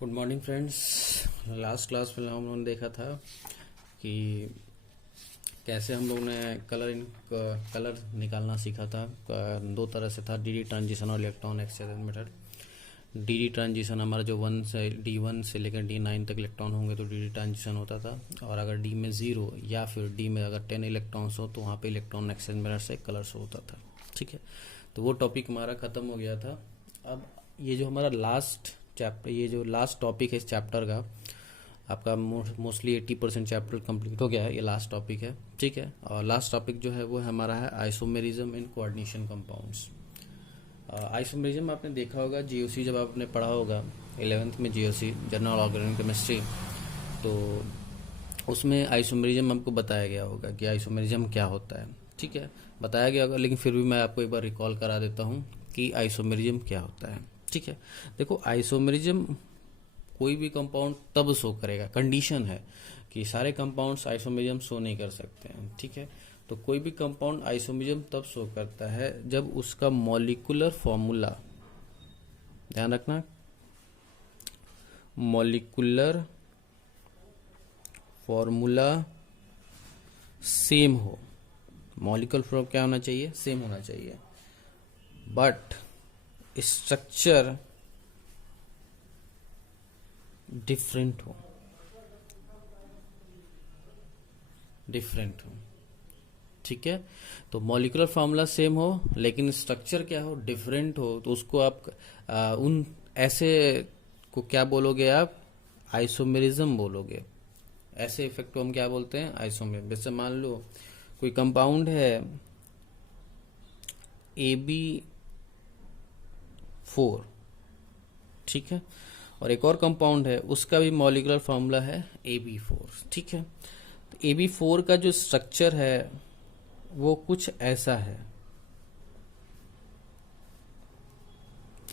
Good morning friends. Last class में हम लोगों ने देखा था कि कैसे हम लोगों ने कलर निकालना सीखा था। दो तरह से था, डीडी ट्रांजिशन और electron exchange method. DD transition हमारा जो डी वन से लेकर डी9 तक इलेक्ट्रॉन होंगे तो डीडी ट्रांजिशन होता था, और अगर डी में 0 या फिर डी में अगर 10 इलेक्ट्रॉन्स हो तो वहाँ पे इलेक्ट्रॉन एक्सचेंज मेथड से कलर शो होता था। ठीक है, तो वो टॉपिक हमारा ख़त्म हो गया था। अब ये जो हमारा लास्ट चैप्टर, ये जो लास्ट टॉपिक है इस चैप्टर का, आपका मोस्टली 80% चैप्टर कंप्लीट हो गया है। ये लास्ट टॉपिक है, ठीक है। और लास्ट टॉपिक जो है वो हमारा है isomerism in coordination compounds. Isomerism आपने देखा होगा, जीओसी जब आपने पढ़ा होगा 11th में, जीओसी जनरल ऑर्गेनिक केमिस्ट्री, तो उसमें आइसोमेरिज्म हमको बताया गया होगा कि आइसोमेरिज्म क्या होता है। ठीक है, बताया गया होगा, लेकिन फिर भी मैं आपको एक बार रिकॉल करा देता हूँ कि आइसोमेरिज्म क्या होता है। ठीक है, देखो आइसोमेरिज्म कोई भी कंपाउंड तब शो करेगा, कंडीशन है कि सारे कंपाउंड्स आइसोमेरिज्म शो नहीं कर सकते हैं। ठीक है, तो कोई भी कंपाउंड आइसोमेरिज्म तब शो करता है जब उसका मॉलिक्यूलर फॉर्मूला, ध्यान रखना, मॉलिक्यूलर फॉर्मूला सेम हो। मॉलिक्यूलर फॉर्मूला क्या होना चाहिए? सेम होना चाहिए, बट स्ट्रक्चर डिफरेंट हो, ठीक है। तो मॉलिक्यूलर फार्मूला सेम हो लेकिन स्ट्रक्चर क्या हो? डिफरेंट हो, तो उसको आप उन ऐसे को क्या बोलोगे? आप आइसोमेरिज्म बोलोगे। ऐसे इफेक्ट को हम क्या बोलते हैं? आइसोमेरिज्म। जैसे मान लो कोई कंपाउंड है AB4, ठीक है, और एक और कंपाउंड है उसका भी मॉलिक्यूलर फार्मूला है AB4, ठीक है। तो AB4 का जो स्ट्रक्चर है वो कुछ ऐसा है,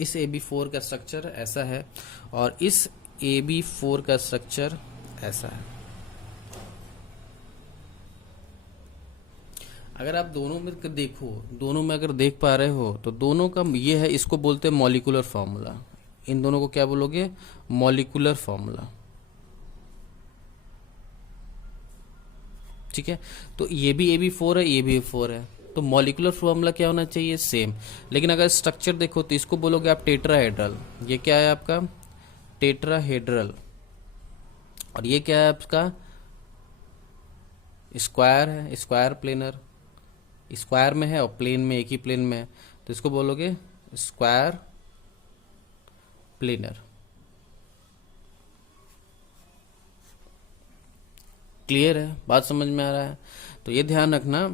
इस AB4 का स्ट्रक्चर ऐसा है और इस AB4 का स्ट्रक्चर ऐसा है। अगर आप दोनों में देखो, दोनों में अगर देख पा रहे हो तो दोनों का ये है, इसको बोलते हैं मॉलिक्यूलर फार्मूला। इन दोनों को क्या बोलोगे? मॉलिक्यूलर फार्मूला, ठीक है। तो ये भी AB4 है, ये भी AB4 है, तो मॉलिक्यूलर फार्मूला क्या होना चाहिए? सेम। लेकिन अगर स्ट्रक्चर देखो तो इसको बोलोगे आप टेट्राहेड्रल। ये क्या है आपका? टेट्राहेड्रल। और ये क्या है आपका? स्क्वायर है, स्क्वायर प्लेनर। स्क्वायर में है और प्लेन में, एक ही प्लेन में है, तो इसको बोलोगे स्क्वायर प्लेनर। क्लियर है? बात समझ में आ रहा है? तो ये ध्यान रखना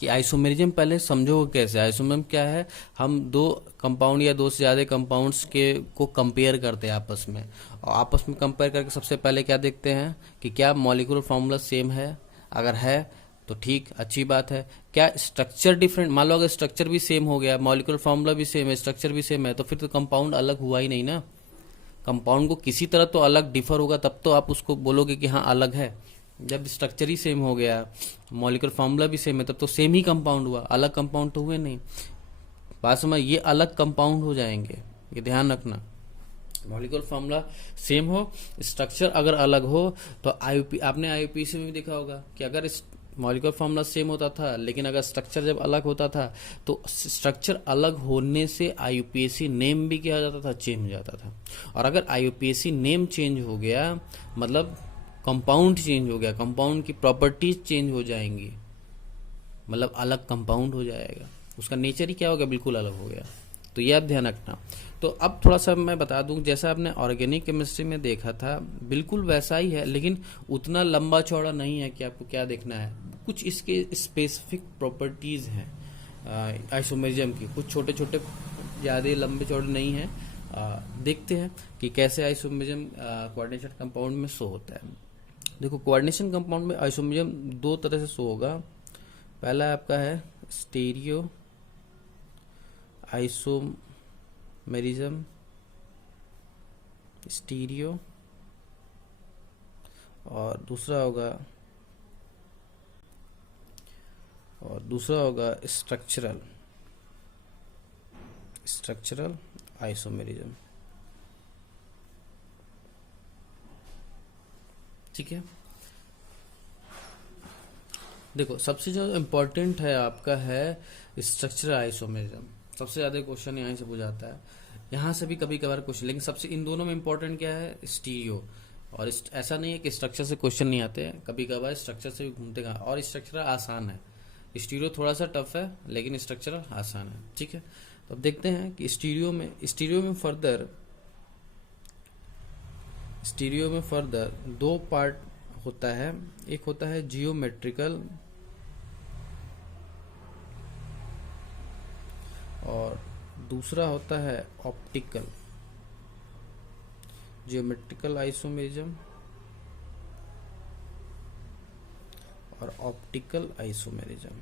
कि आइसोमेरिज्म पहले समझो कैसे। आइसोमेरिज्म क्या है? हम दो कंपाउंड या दो से ज्यादा कंपाउंड्स के को कंपेयर करते हैं आपस में, और आपस में कंपेयर करके सबसे पहले क्या देखते हैं कि क्या मॉलिक्यूलर फार्मूला सेम है। अगर है तो ठीक, अच्छी बात है। क्या स्ट्रक्चर डिफरेंट? मान लो अगर स्ट्रक्चर भी सेम हो गया, मॉलिक्यूलर फार्मूला भी सेम है, स्ट्रक्चर भी सेम है, तो फिर तो कंपाउंड अलग हुआ ही नहीं ना। कंपाउंड को किसी तरह तो अलग डिफर होगा, तब तो आप उसको बोलोगे कि हाँ अलग है। जब स्ट्रक्चर ही सेम हो गया, मॉलिक्यूलर फार्मूला भी सेम है, तब तो सेम ही कंपाउंड हुआ, अलग कंपाउंड तो हुए नहीं। बात समझ? ये अलग कंपाउंड हो जाएंगे, ये ध्यान रखना। मॉलिक्यूलर फार्मूला सेम हो, स्ट्रक्चर अगर अलग हो तो आईयूपी, आपने आईयूपीएसी में भी देखा होगा कि अगर मॉलिक्यूलर फार्मूला सेम होता था लेकिन अगर स्ट्रक्चर जब अलग होता था तो स्ट्रक्चर अलग होने से आईयूपीएसी नेम भी क्या हो जाता था? चेंज हो जाता था। और अगर आईयूपीएसी नेम चेंज हो गया मतलब कंपाउंड चेंज हो गया, कंपाउंड की प्रॉपर्टीज चेंज हो जाएंगी, मतलब अलग कंपाउंड हो जाएगा, उसका नेचर ही क्या हो गया? बिल्कुल अलग हो गया। तो ये आप ध्यान रखना। तो अब थोड़ा सा मैं बता दूं, जैसा आपने ऑर्गेनिक केमिस्ट्री में देखा था बिल्कुल वैसा ही है, लेकिन उतना लंबा चौड़ा नहीं है कि आपको क्या देखना है। कुछ इसके स्पेसिफिक प्रॉपर्टीज हैं आइसोमेरिज्म की, कुछ छोटे छोटे, ज़्यादा लंबे चौड़े नहीं है। देखते हैं कि कैसे आइसोमेरिज्म कोऑर्डिनेशन कंपाउंड में शो होता है। देखो, कोऑर्डिनेशन कंपाउंड में आइसोमेरिज्म दो तरह से शो होगा। पहला आपका है स्टीरियो आइसोमेरिज्म, स्टीरियो, और दूसरा होगा स्ट्रक्चरल आइसोमेरिज्म। ठीक है। देखो सबसे जो इम्पोर्टेंट है आपका है स्ट्रक्चरल आइसोमेरिज्म, सबसे ज्यादा क्वेश्चन यहाँ से पूछा है, यहाँ से भी कभी कभार क्वेश्चन, लेकिन सबसे इन दोनों में इम्पोर्टेंट क्या है, स्टीरियो। और ऐसा नहीं है कि स्ट्रक्चर से क्वेश्चन नहीं आते हैं, कभी कभार स्ट्रक्चर से भी घूमते कहाँ, और स्ट्रक्चर आसान है, स्टीरियो थोड़ा सा टफ है लेकिन स्ट्रक्चर आसान है, ठीक है। तो अब देखते हैं कि स्टीरियो में फर्दर दो पार्ट होता है, एक होता है जियोमेट्रिकल और दूसरा होता है ऑप्टिकल, जियोमेट्रिकल आइसोमेरिज्म और ऑप्टिकल आइसोमेरिज्म,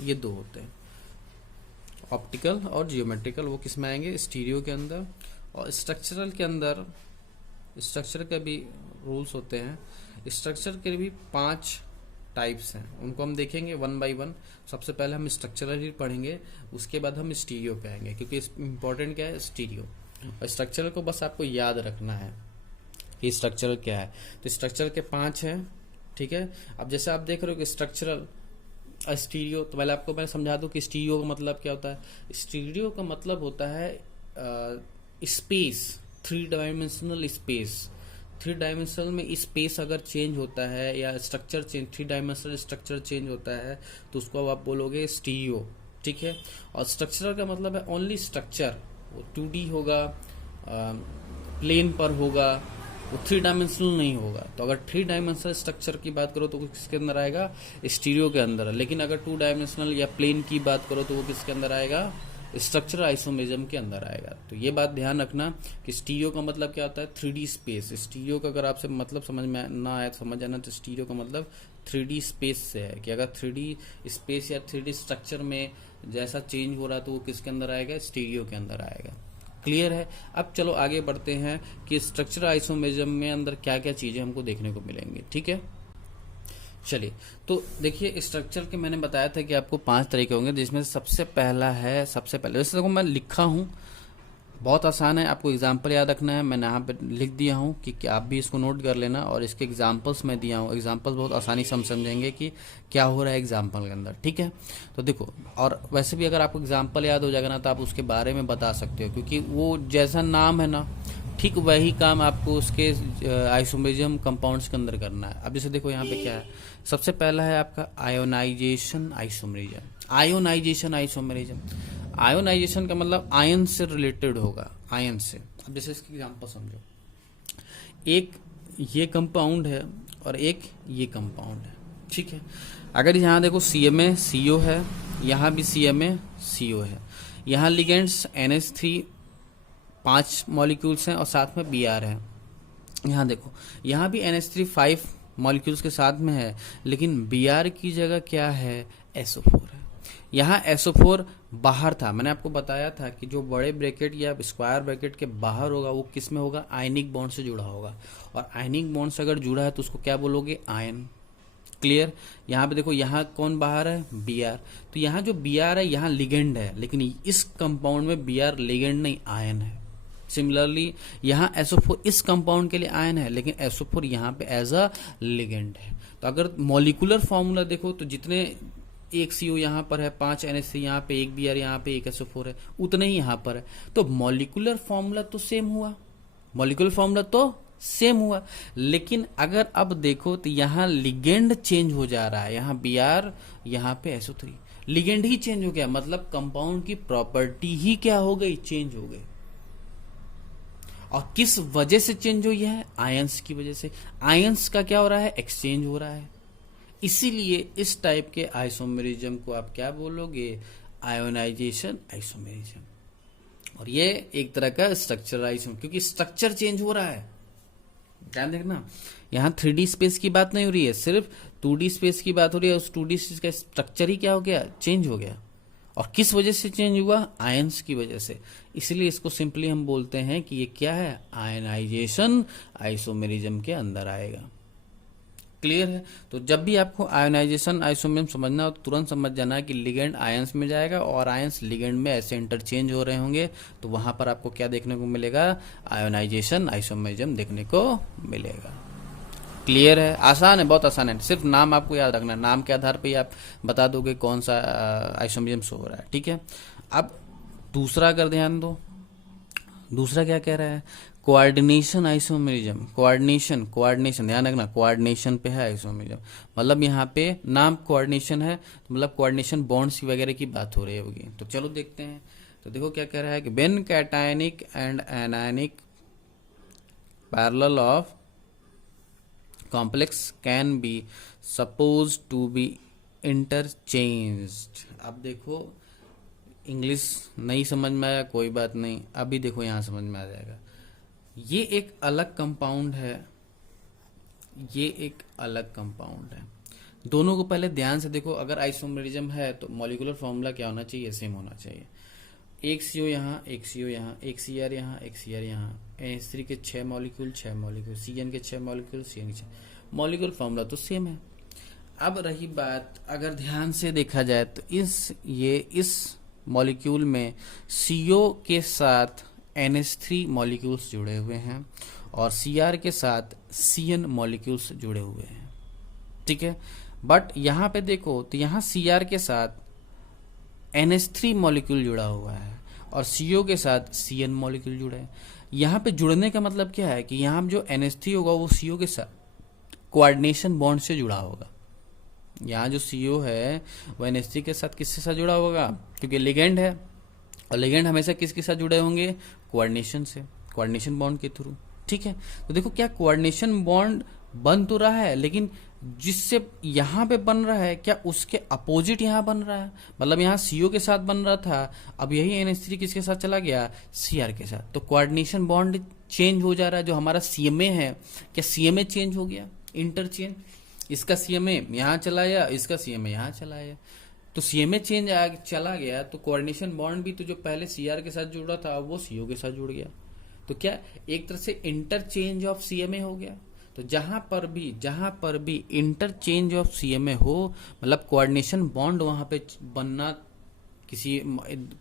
ये दो होते हैं। ऑप्टिकल और जियोमेट्रिकल वो किस में आएंगे, स्टीरियो के अंदर। और स्ट्रक्चरल के अंदर स्ट्रक्चर के भी रूल्स होते हैं, स्ट्रक्चर के भी 5 टाइप्स हैं, उनको हम देखेंगे वन बाय वन। सबसे पहले हम स्ट्रक्चरल ही पढ़ेंगे, उसके बाद हम स्टीरियो पे आएंगे, क्योंकि इम्पोर्टेंट क्या है, स्टीरियो। और स्ट्रक्चरल को बस आपको याद रखना है कि स्ट्रक्चरल क्या है। तो स्ट्रक्चरल के 5 हैं, ठीक है। अब जैसे आप देख रहे हो कि स्ट्रक्चरल स्टीरियो, तो पहले आपको मैं समझा दूं कि स्टीरियो का मतलब क्या होता है। स्टीरियो का मतलब होता है स्पेस, 3 डायमेंशनल स्पेस। 3 डायमेंशनल में स्पेस अगर चेंज होता है या structure change, 3 dimensional structure change होता है तो उसको आप बोलोगे स्टीरियो, ठीक है। और स्ट्रक्चरल का मतलब है ओनली स्ट्रक्चर, वो 2D होगा, प्लेन पर होगा, वो 3 डायमेंशनल नहीं होगा। तो अगर 3 डायमेंशनल स्ट्रक्चर की बात करो तो वो किसके अंदर आएगा, स्टीरियो के अंदर। लेकिन अगर 2 डायमेंशनल या प्लेन की बात करो तो वो किसके अंदर आएगा, स्ट्रक्चरल आइसोमेरिज्म के अंदर आएगा। तो ये बात ध्यान रखना कि स्टीरियो का मतलब क्या होता है, 3D स्पेस। स्टीरियो का अगर आपसे मतलब समझ में ना आए तो समझ आना, तो स्टीरियो का मतलब 3D स्पेस से है कि अगर 3D स्पेस या 3D स्ट्रक्चर में जैसा चेंज हो रहा है तो वो किसके अंदर आएगा, स्टीरियो के अंदर आएगा। क्लियर है। अब चलो आगे बढ़ते हैं कि स्ट्रक्चरल आइसोमेरिज्म में अंदर क्या क्या चीजें हमको देखने को मिलेंगी, ठीक है। चलिए तो देखिए, स्ट्रक्चर के मैंने बताया था कि आपको 5 तरीके होंगे, जिसमें सबसे पहला है, सबसे पहले वैसे देखो मैं लिखा हूँ, बहुत आसान है, आपको एग्जाम्पल याद रखना है। मैंने यहाँ पे लिख दिया हूँ कि आप भी इसको नोट कर लेना, और इसके एग्जाम्पल्स मैं दिया हूँ, एग्जाम्पल्स बहुत आसानी से हम समझेंगे कि क्या हो रहा है एग्जाम्पल के अंदर, ठीक है। तो देखो, और वैसे भी अगर आपको एग्जाम्पल याद हो जाएगा ना तो आप उसके बारे में बता सकते हो, क्योंकि वो जैसा नाम है ना, ठीक वही काम आपको उसके आइसोमेरिज्म कंपाउंड्स के अंदर करना है। अब जैसे देखो यहाँ पे क्या है, सबसे पहला है आपका ionization isomerism. Ionization isomerism, ionization का मतलब आयन से रिलेटेड होगा, आयन से। अब जैसे इसकी एग्जांपल समझो, एक ये कंपाउंड है और एक ये कंपाउंड है, ठीक है। अगर यहाँ देखो CMa CO है, यहाँ भी CMa CO है, यहाँ लिगेंड्स NH3 5 मॉलिक्यूल्स हैं और साथ में Br है। यहाँ देखो, यहाँ भी NH3 5 मॉलिक्यूल्स के साथ में है, लेकिन Br की जगह क्या है, SO4 है। यहाँ SO4 बाहर था, मैंने आपको बताया था कि जो बड़े ब्रैकेट या स्क्वायर ब्रैकेट के बाहर होगा वो किस में होगा, आयनिक बॉन्ड से जुड़ा होगा। और आयनिक बॉन्ड से अगर जुड़ा है तो उसको क्या बोलोगे, आयन। क्लियर। यहाँ पे देखो, यहाँ कौन बाहर है, Br। तो यहाँ जो Br है यहाँ लिगेंड है, लेकिन इस कंपाउंड में Br लिगेंड नहीं, आयन है। सिमिलरली यहाँ SO4 इस कंपाउंड के लिए आयन है, लेकिन SO4 यहाँ पे एज अ लिगेंड है। तो अगर मॉलिकुलर फॉर्मूला देखो तो जितने एक CO यहाँ पर है, 5 NH3 यहाँ पे, एक Br यहाँ पे, एक SO4 है, उतने ही यहाँ पर है। तो मॉलिकुलर फॉर्मूला तो सेम हुआ, मॉलिकुलर फॉर्मूला तो सेम हुआ, लेकिन अगर अब देखो तो यहाँ लिगेंड चेंज हो जा रहा है, यहाँ Br यहाँ पे SO3, लिगेंड ही चेंज हो गया, मतलब कंपाउंड की प्रॉपर्टी ही क्या हो गई, चेंज हो गई। और किस वजह से चेंज हुई है, आयंस की वजह से। आयंस का क्या हो रहा है, एक्सचेंज हो रहा है। इसीलिए इस टाइप के आइसोमेरिज्म को आप क्या बोलोगे, आयोनाइजेशन आइसोमेरिज्म। और ये एक तरह का स्ट्रक्चरल आइसोमेरिज्म, क्योंकि स्ट्रक्चर चेंज हो रहा है। ध्यान देखना, यहाँ 3D स्पेस की बात नहीं हो रही है, सिर्फ 2D स्पेस की बात हो रही है। उस 2D स्पेस का स्ट्रक्चर ही क्या हो गया, चेंज हो गया। और किस वजह से चेंज हुआ, आयंस की वजह से। इसलिए इसको सिंपली हम बोलते हैं कि ये क्या है, आयनाइजेशन आइसोमेरिज्म के अंदर आएगा। क्लियर है। तो जब भी आपको आयोनाइजेशन आइसोमेरिज्म समझना हो तो तुरंत समझ जाना कि लिगेंड आयंस में जाएगा और आयंस लिगेंड में ऐसे इंटरचेंज हो रहे होंगे, तो वहां पर आपको क्या देखने को मिलेगा, आयोनाइजेशन आइसोमेरिज्म देखने को मिलेगा। क्लियर है? आसान है, बहुत आसान है, सिर्फ नाम आपको याद रखना है, नाम के आधार पे ही आप बता दोगे कौन सा आइसोमेरिज्म शो हो रहा है, ठीक है। अब दूसरा अगर ध्यान दो, दूसरा क्या कह रहा है, कोऑर्डिनेशन आइसोमेरिज्म, कोऑर्डिनेशन, कोऑर्डिनेशन ध्यान रखना, कोऑर्डिनेशन पे है आइसोमेरिज्म, मतलब यहाँ पे नाम कोऑर्डिनेशन है, तो मतलब कोऑर्डिनेशन बॉन्ड्स वगैरह की बात हो रही होगी। तो चलो देखते हैं। तो देखो क्या कह रहा है कि when cationic and anionic parallel of complex can be suppose to be interchanged. अब देखो इंग्लिश नहीं समझ में आया, कोई बात नहीं, अभी देखो यहाँ समझ में आ जाएगा। ये एक अलग कंपाउंड है, ये एक अलग कंपाउंड है, दोनों को पहले ध्यान से देखो। अगर आइसोमेरिज्म है तो मॉलिक्यूलर फॉर्मूला क्या होना चाहिए, सेम होना चाहिए। एक सीओ यहाँ, एक सीओ यहाँ, एक सीआर यहाँ, एक सीआर यहाँ, NH3 के 6 मॉलिक्यूल, 6 मॉलिक्यूल, CN के 6 मॉलिक्यूल, CN के 6 मॉलिक्यूल, फॉर्मूला तो सेम है। अब रही बात, अगर ध्यान से देखा जाए तो इस मॉलिक्यूल में CO के साथ NH3 मॉलिक्यूल्स जुड़े हुए हैं और CR के साथ CN मॉलिक्यूल्स जुड़े हुए हैं, ठीक है। बट यहाँ पे देखो तो यहाँ CR के साथ NH3 मॉलिक्यूल जुड़ा हुआ है और CO के साथ CN मॉलिक्यूल जुड़ा है। यहाँ पे जुड़ने का मतलब क्या है कि यहाँ जो NH3 होगा वो CO के साथ कोऑर्डिनेशन बॉन्ड से जुड़ा होगा। यहाँ जो CO है वो NH3 के साथ किसके साथ जुड़ा होगा, क्योंकि लिगेंड है और लिगेंड हमेशा किसके साथ जुड़े होंगे, कोऑर्डिनेशन से, कोऑर्डिनेशन बॉन्ड के थ्रू, ठीक है। तो देखो क्या कोऑर्डिनेशन बॉन्ड बन तो रहा है, लेकिन जिससे यहाँ पे बन रहा है क्या उसके अपोजिट यहाँ बन रहा है, मतलब यहाँ CO के साथ बन रहा था, अब यही NH3 किसके साथ चला गया, CR के साथ, तो कोऑर्डिनेशन बॉन्ड चेंज हो जा रहा है। जो हमारा CMA है, क्या CMA चेंज हो गया, इंटरचेंज, इसका CMA यहाँ चला गया, इसका CMA यहाँ चला गया, तो CMA चेंज चला गया, तो कोऑर्डिनेशन बॉन्ड भी तो जो पहले CR के साथ जुड़ा था वो CO के साथ जुड़ गया, तो क्या एक तरह से इंटरचेंज ऑफ CMA हो गया। तो जहां पर भी इंटरचेंज ऑफ CMA हो, मतलब कोऑर्डिनेशन बॉन्ड वहां पे बनना किसी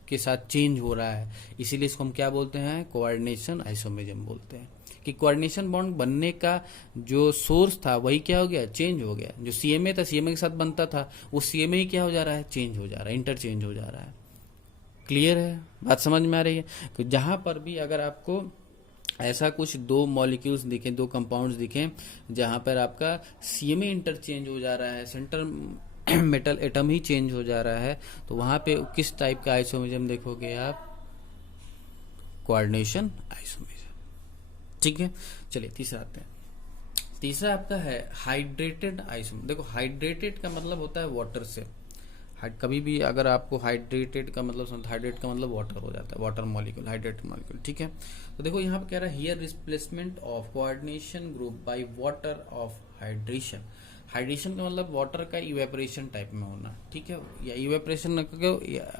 के साथ चेंज हो रहा है, इसीलिए इसको हम क्या बोलते हैं, कोऑर्डिनेशन आइसोमेरिज्म बोलते हैं। कि कोऑर्डिनेशन बॉन्ड बनने का जो सोर्स था वही क्या हो गया, चेंज हो गया। जो CMA था, CMA के साथ बनता था, वो CMA ही क्या हो जा रहा है, चेंज हो जा रहा है, इंटरचेंज हो जा रहा है। क्लियर है, बात समझ में आ रही है। तो जहां पर भी अगर आपको ऐसा कुछ दो मॉलिक्यूल्स दिखें, दो कंपाउंड्स दिखें जहां पर आपका CMA इंटरचेंज हो जा रहा है, सेंटर मेटल एटम ही चेंज हो जा रहा है, तो वहां पे किस टाइप का आइसोमेरिज्म देखोगे आप, कोऑर्डिनेशन आइसोमेरिज्म, ठीक है। चलिए तीसरा आते हैं। तीसरा आपका है हाइड्रेटेड आइसोमेरिज्म। देखो हाइड्रेटेड का मतलब होता है वाटर से, कभी भी अगर आपको हाइड्रेटेड का मतलब, हाइड्रेट का मतलब वाटर हो जाता है, वाटर मॉलिक्यूल, हाइड्रेटेड मॉलिक्यूल, ठीक है। तो देखो यहाँ पे कह रहा है here replacement of coordination group by water of hydration. Hydration का मतलब वाटर का इवेपोरेशन टाइप में होना, ठीक है, या इवेपोरेशन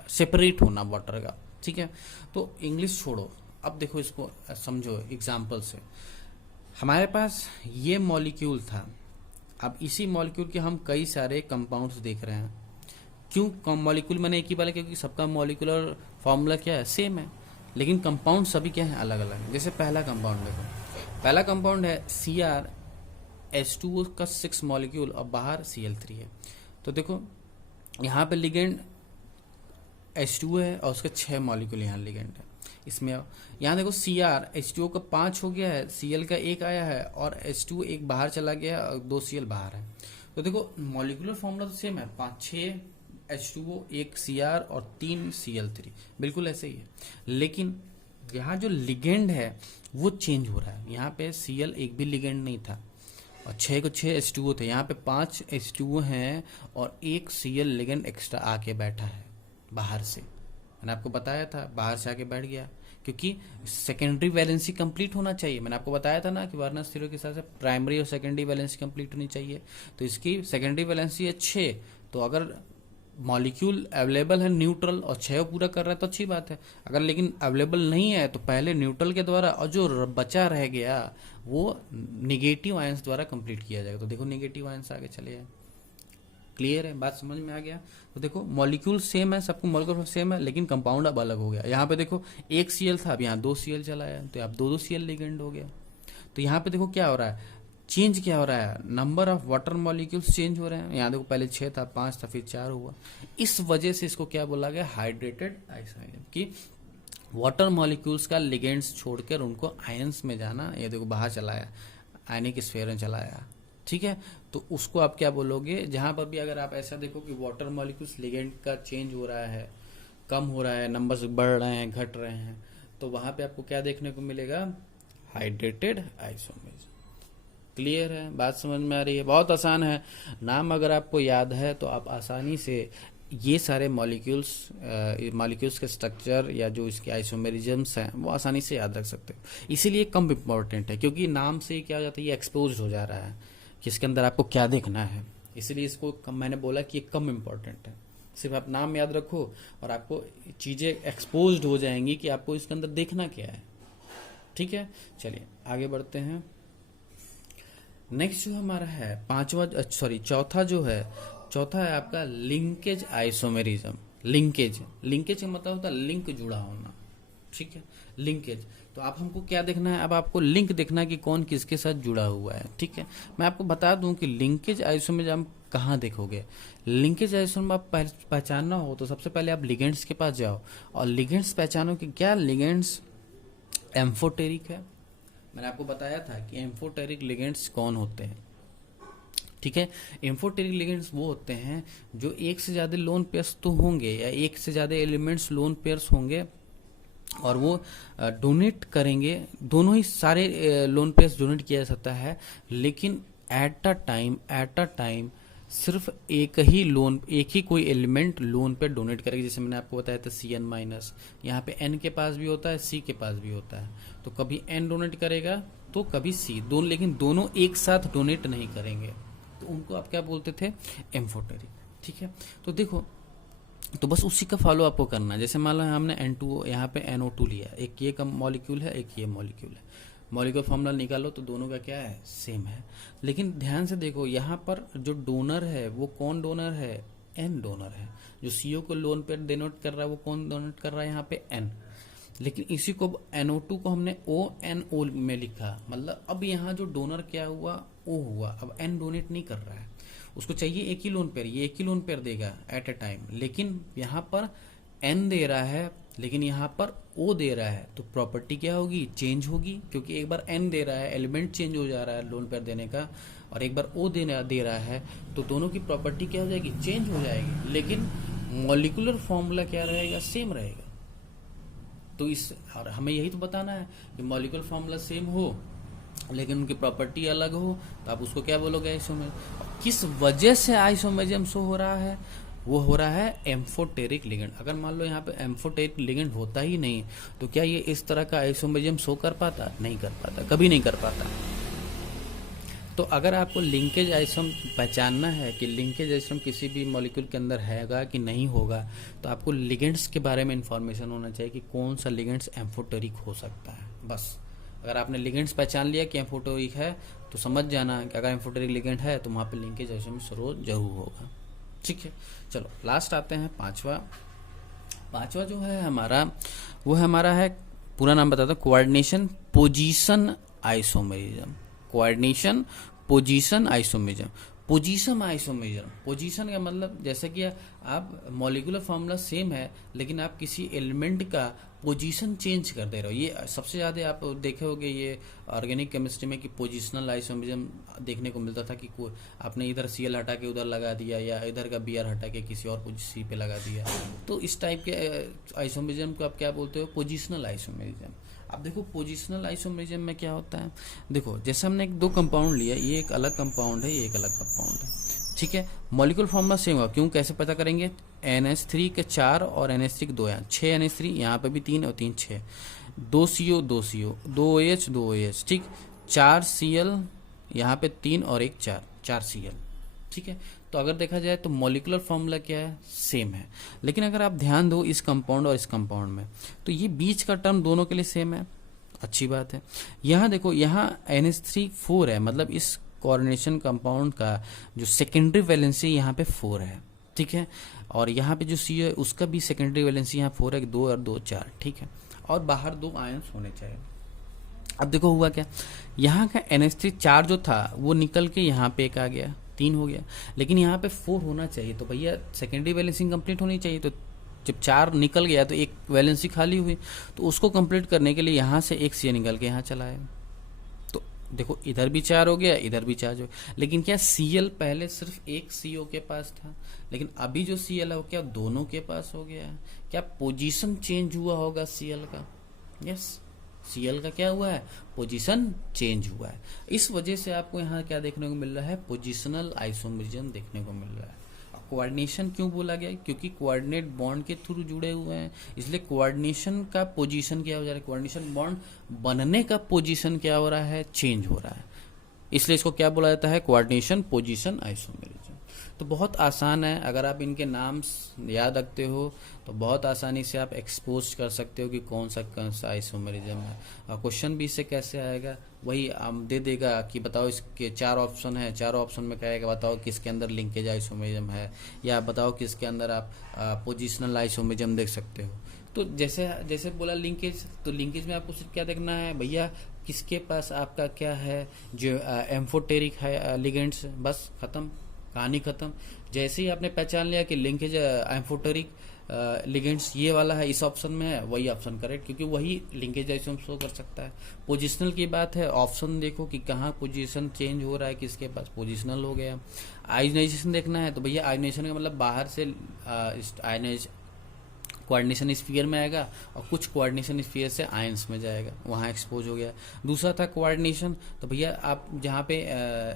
सेपरेट होना वाटर का, ठीक है। तो इंग्लिश छोड़ो, अब देखो इसको समझो एग्जाम्पल से। हमारे पास ये मॉलिक्यूल था, अब इसी मॉलिक्यूल के हम कई सारे कंपाउंड्स देख रहे हैं। क्यों मॉलिक्यूल मैंने एक ही बोला, क्योंकि सबका मॉलिक्यूलर फॉर्मूला क्या है, सेम है, लेकिन कंपाउंड सभी क्या है, अलग अलग है। जैसे पहला कंपाउंड देखो, पहला कंपाउंड है CrH2 का 6 मॉलिक्यूल और बाहर Cl3 है। तो देखो यहाँ पे लिगेंड H2 है और उसके 6 मॉलिक्यूल यहाँ लिगेंड है। इसमें यहाँ देखो CrH2 का 5 हो गया है, Cl का 1 आया है और H2 एक बाहर चला गया है और 2 Cl बाहर है। तो देखो मॉलिक्यूलर फॉर्मूला तो सेम है, 5-6 H2O, 1 Cr और 3 Cl3, बिल्कुल ऐसे ही है, लेकिन यहाँ जो लिगेंड है वो चेंज हो रहा है। यहाँ पे Cl एक भी लिगेंड नहीं था और 6 को 6 H2O थे, यहाँ पे 5 H2O हैं और 1 Cl लिगेंड एक्स्ट्रा आके बैठा है बाहर से। मैंने आपको बताया था बाहर से आके बैठ गया, क्योंकि सेकेंडरी वैलेंसी कंप्लीट होना चाहिए। मैंने आपको बताया था ना कि वार्नर्स थ्योरी के हिसाब से प्राइमरी और सेकेंडरी वैलेंसी कंप्लीट होनी चाहिए, तो इसकी सेकेंडरी वैलेंसी है 6। तो अगर मॉलिक्यूल अवेलेबल है न्यूट्रल और 6 पूरा कर रहा है तो अच्छी बात है, अगर लेकिन अवेलेबल नहीं है तो पहले न्यूट्रल के द्वारा और जो बचा रह गया वो निगेटिव आयंस द्वारा कंप्लीट किया जाएगा। तो देखो निगेटिव आयंस आगे चले जाए। क्लियर है, बात समझ में आ गया। तो देखो मॉलिक्यूल सेम है, सबको मॉलिक्यूल सेम है, लेकिन कंपाउंड अब अलग हो गया। यहाँ पे देखो 1 Cl था, अब यहाँ 2 Cl चला है, तो अब 2 Cl लिगेंड हो गया। तो यहाँ पे देखो क्या हो रहा है, चेंज क्या हो रहा है, number of water molecules change हो रहे हैं। यहाँ देखो पहले 6 था, 5 था, फिर 4 हुआ। इस वजह से इसको क्या बोला गया, हाइड्रेटेड आइसोमेरिज्म, कि वाटर मॉलिक्यूल्स का लिगेंड्स छोड़कर उनको आयंस में जाना, ये देखो बाहर चलाया, आयनिक स्फीयर में चलाया, ठीक है। तो उसको आप क्या बोलोगे, जहां पर भी अगर आप ऐसा देखो कि वाटर मॉलिक्यूल्स लिगेंड का चेंज हो रहा है, कम हो रहा है, नंबर्स बढ़ रहे हैं, घट रहे हैं, तो वहां पे आपको क्या देखने को मिलेगा, हाइड्रेटेड आइसोमेरिज्म। क्लियर है, बात समझ में आ रही है? बहुत आसान है, नाम अगर आपको याद है तो आप आसानी से ये सारे मॉलिक्यूल्स के स्ट्रक्चर या जो इसके आइसोमेरिज्म्स हैं वो आसानी से याद रख सकते हो। इसीलिए कम इम्पोर्टेंट है, क्योंकि नाम से क्या हो जाता है, ये एक्सपोज हो जा रहा है कि इसके अंदर आपको क्या देखना है, इसलिए इसको मैंने बोला कि ये कम इम्पोर्टेंट है। सिर्फ आप नाम याद रखो और आपको चीजें एक्सपोज हो जाएंगी कि आपको इसके अंदर देखना क्या है, ठीक है। चलिए आगे बढ़ते हैं। नेक्स्ट जो हमारा है चौथा है आपका लिंकेज आइसोमेरिज्म। लिंकेज का मतलब होता है लिंक, जुड़ा होना, ठीक है, लिंकेज। तो आप हमको क्या देखना है, अब आपको लिंक देखना है कि कौन किसके साथ जुड़ा हुआ है, ठीक है। मैं आपको बता दूं कि लिंकेज आइसोमेरिज्म कहाँ देखोगे। लिंकेज आइसोमेरिज्म आप पहचानना हो तो सबसे पहले आप लिगेंड्स के पास जाओ और लिगेंड्स पहचानो कि क्या लिगेंड्स एम्फोटेरिक है। मैंने आपको बताया था कि एम्फोटेरिक लिगेंड्स कौन होते हैं, ठीक है। एम्फोटेरिक लिगेंड्स वो होते हैं जो एक से ज्यादा लोन पेयर्स तो होंगे या एक से ज्यादा एलिमेंट्स लोन पेयर्स होंगे और वो डोनेट करेंगे, दोनों ही सारे लोन पेयर्स डोनेट किया जा सकता है, लेकिन एट अ टाइम सिर्फ एक ही कोई एलिमेंट लोन पे डोनेट करेगा। जैसे मैंने आपको बताया था Cn-, यहाँ पे N के पास भी होता है, C के पास भी होता है, तो कभी N डोनेट करेगा तो कभी C, लेकिन दोनों एक साथ डोनेट नहीं करेंगे, तो उनको आप क्या बोलते थे, एम्फोटेरिक, ठीक है। तो देखो, तो बस उसी का फॉलो आपको करना है। जैसे मान लो हमने N2 यहाँ पे NO2 लिया, एक ये मॉलिक्यूल है, एक ये मॉलिक्यूल है, मॉलिक्यूल फॉर्मूला निकालो तो दोनों का क्या है, सेम है। लेकिन ध्यान से देखो, यहाँ पर जो डोनर है वो कौन डोनर है, N डोनर है। जो CO को लोन पेयर डिनोट कर रहा है वो कौन डोनेट कर रहा है, यहाँ पे N। लेकिन इसी को NO2 को हमने ONO में लिखा, मतलब अब यहाँ जो डोनर क्या हुआ, O हुआ। अब N डोनेट नहीं कर रहा है, उसको चाहिए एक ही लोन पेयर, ये एक ही लोन पेयर देगा एट ए टाइम, लेकिन यहाँ पर N दे रहा है, लेकिन यहाँ पर O दे रहा है, तो प्रॉपर्टी क्या होगी, चेंज होगी, क्योंकि एक बार N दे रहा है, एलिमेंट चेंज हो जा रहा है लोन पेयर देने का, और एक बार O दे रहा है, तो दोनों की प्रॉपर्टी क्या हो जाएगी, चेंज हो जाएगी, लेकिन मॉलिक्यूलर फॉर्मूला क्या रहेगा, सेम रहेगा। तो और हमें यही तो बताना है कि मॉलिक्यूलर फॉर्मूला सेम हो लेकिन उनकी प्रॉपर्टी अलग हो, तो आप उसको क्या बोलोगे, आइसोमेरिज्म। किस वजह से आइसोमेरिज्म शो हो रहा है, वो हो रहा है एम्फोटेरिक लिगेंड। अगर मान लो यहाँ पे एम्फोटेरिक लिगेंड होता ही नहीं तो क्या ये इस तरह का आइसोमेरिज्म शो कर पाता, नहीं कर पाता, कभी नहीं कर पाता। तो अगर आपको लिंकेज आइसोम पहचानना है कि लिंकेज आइसोम किसी भी मॉलिक्यूल के अंदर हैगा कि नहीं होगा, तो आपको लिगेंड्स के बारे में इंफॉर्मेशन होना चाहिए कि कौन सा लिगेंड्स एम्फोटेरिक हो सकता है। बस अगर आपने लिगेंड्स पहचान लिया कि एम्फोटेरिक है तो समझ जाना कि अगर एम्फोटेरिक लिगेंड है तो वहाँ पे लिंकेज आइसोम जरूर होगा, ठीक है। चलो लास्ट आते हैं, पांचवा जो है हमारा, वो हमारा है, पूरा नाम बताता हूँ, coordination position isomerism. Coordination position isomerism. Position का मतलब जैसे कि आप मॉलिक्यूलर फॉर्मूला सेम है लेकिन आप किसी एलिमेंट का पोजीशन चेंज कर दे रहे हो। ये सबसे ज्यादा आप देखे होंगे ये ऑर्गेनिक केमिस्ट्री में कि पोजीशनल आइसोमेरिज्म देखने को मिलता था कि आपने इधर Cl हटा के उधर लगा दिया या इधर का Br हटा के किसी और C पे लगा दिया, तो इस टाइप के आइसोमेरिज्म को आप क्या बोलते हो, पोजीशनल आइसोमेरिज्म। अब देखो पोजीशनल आइसोमेरिज्म में क्या होता है, देखो जैसे हमने दो कंपाउंड लिया, ये एक अलग कंपाउंड है, ये एक अलग कंपाउंड है, ठीक है। मॉलिक्यूलर फॉर्मूला सेम होगा, क्यों, कैसे पता करेंगे, NH3 के 4 और NH3 के 2, यहाँ 6 NH3, यहाँ पे भी 3 और 3 6, 2 CO 2 CO, 2 OH 2 OH, ठीक, 4 Cl, यहाँ पे 3 और 1 4 Cl, ठीक है। तो अगर देखा जाए तो मॉलिक्यूलर फॉर्मूला क्या है, सेम है। लेकिन अगर आप ध्यान दो इस कंपाउंड और इस कंपाउंड में, तो ये बीच का टर्म दोनों के लिए सेम है, अच्छी बात है। यहाँ देखो, यहाँ NH3 4 है, मतलब इस कोऑर्डिनेशन कंपाउंड का जो सेकेंडरी वैलेंसी यहाँ पे 4 है, ठीक है। और यहाँ पे जो C है उसका भी सेकेंडरी वैलेंसी यहाँ 4 है, 2 और 2 4, ठीक है। और बाहर 2 आयंस होने चाहिए। अब देखो हुआ क्या, यहाँ का NH3 4 जो था वो निकल के यहाँ पे एक आ गया, 3 हो गया, लेकिन यहाँ पे 4 होना चाहिए, तो भैया सेकेंडरी बैलेंसिंग कंप्लीट होनी चाहिए। तो जब 4 निकल गया तो एक वैलेंसी खाली हुई, तो उसको कंप्लीट करने के लिए यहाँ से एक Ca निकल के यहाँ चला है। तो देखो इधर भी 4 हो गया, इधर भी 4 हो गया, लेकिन क्या Cl पहले सिर्फ एक CO के पास था, लेकिन अभी जो Cl है वो क्या दोनों के पास हो गया है। क्या पोजीशन चेंज हुआ होगा Cl का? यस, Cl का क्या हुआ है, पोजीशन चेंज हुआ है। इस वजह से आपको यहाँ क्या देखने को मिल रहा है, पोजिशनल आइसोमेरिज्म देखने को मिल रहा है। कोऑर्डिनेशन क्यों बोला गया, क्योंकि कोऑर्डिनेट बॉन्ड के थ्रू जुड़े हुए हैं, इसलिए कोऑर्डिनेशन का पोजीशन क्या हो जा रहा है, कोऑर्डिनेशन बॉन्ड बनने का पोजीशन क्या हो रहा है, चेंज हो रहा है, इसलिए इसको क्या बोला जाता है, कोऑर्डिनेशन पोजीशन आइसोमेरिज्म। तो बहुत आसान है, अगर आप इनके नाम याद रखते हो तो बहुत आसानी से आप एक्सपोज कर सकते हो कि कौन सा आइसोमेरिज्म है। और क्वेश्चन भी इससे कैसे आएगा, वही दे देगा कि बताओ इसके 4 ऑप्शन है, 4 ऑप्शन में कहेगा बताओ किसके अंदर लिंकेज आइसोमेरिज्म है, या बताओ किसके अंदर आप पोजिशनल आइसोमेरिज्म देख सकते हो। तो जैसे जैसे बोला लिंकेज, तो लिंकेज में आपको सिर्फ क्या देखना है भैया, किसके पास आपका क्या है, जो एम्फोटेरिक है लिगेंड्स, बस खत्म, कहानी खत्म। जैसे ही आपने पहचान लिया कि लिंकेज एम्फोटेरिक लिगेंड्स ये वाला है, इस ऑप्शन में है, वही ऑप्शन करेक्ट, क्योंकि वही लिंकेज आइसोम शो कर सकता है। पोजिशनल की बात है, ऑप्शन देखो कि कहाँ पोजीशन चेंज हो रहा है, किसके पास पोजिशनल हो गया। आयोनाइजेशन देखना है तो भैया आयोनाइजेशन का मतलब बाहर से आयोनाइज कोऑर्डिनेशन स्फीयर में आएगा, और कुछ कोऑर्डिनेशन स्फीयर से आयंस में जाएगा, वहाँ एक्सपोज हो गया। दूसरा था कोऑर्डिनेशन, तो भैया आप जहाँ पे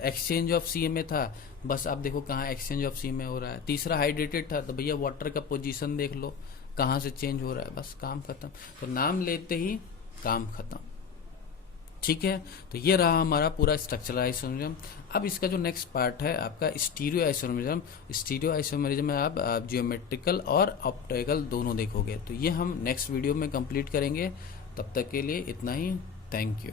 एक्सचेंज ऑफ CMA था, बस आप देखो कहाँ एक्सचेंज ऑफ CMA हो रहा है। तीसरा हाइड्रेटेड था, तो भैया वाटर का पोजीशन देख लो कहाँ से चेंज हो रहा है, बस काम खत्म। तो नाम लेते ही काम खत्म, ठीक है। तो ये रहा हमारा पूरा स्ट्रक्चरल आइसोमेरिज्म। अब इसका जो नेक्स्ट पार्ट है आपका स्टीरियो आइसोमेरिज्म। स्टीरियो आइसोमेरिज्म में आप जियोमेट्रिकल और ऑप्टिकल दोनों देखोगे, तो ये हम नेक्स्ट वीडियो में कंप्लीट करेंगे। तब तक के लिए इतना ही, थैंक यू।